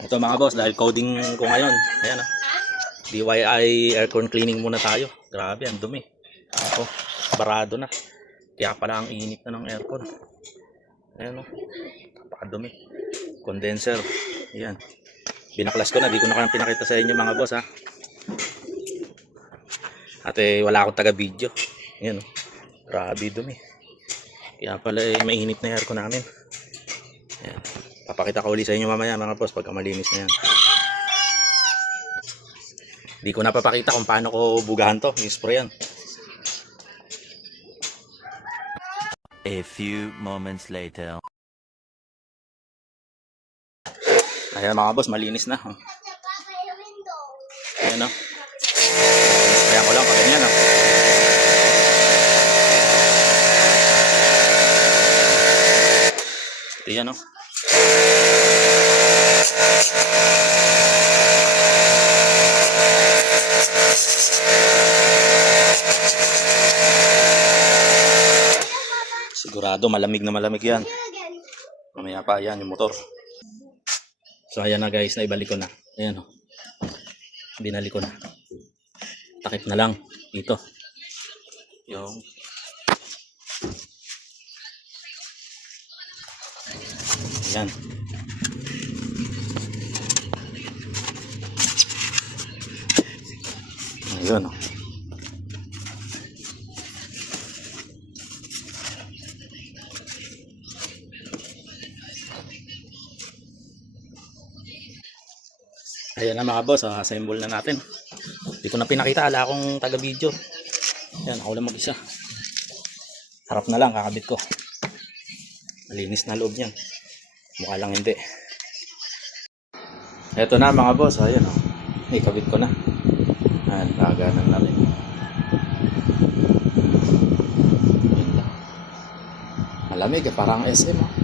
Ito mga boss, dahil coding ko ngayon. Ayan DIY aircon cleaning muna tayo. Grabe, ang dumi. Oh, barado na. Kaya pala ang init na ng aircon. Ayan napakadumi. Condenser. Ayan. Binaklas ko na, di ko na pinakita sa inyo mga boss ha. At wala akong taga video. Ayan grabe dumi. Kaya pala mainit na aircon namin. Ayan. Papakita ko ulit sa inyo mamaya mga boss pagka malinis na yan. Di ko napapakita kung paano ko bugahan to, i-spray yan. A few moments later. Ayan mga boss, malinis na. Ayan sprayan ko lang pag ganyan Ito yan Sigurado malamig na malamig yan. Mamaya pa yan yung motor. So ayan na guys, naibalik ko na. Ayan binalik ko na. Takip na lang dito. Yung ayan. Ayun Ayan na mga boss, assemble na natin. Hindi ko na pinakita, ala akong taga video. Ayan, ako lang mag-isa. Harap na lang, kakabit ko. Malinis na loob niyan. Mukha lang hindi. Eto na mga boss, ayan ikabit ko na. Ayan, kaganan na rin. Ayan lang. Malamig parang SM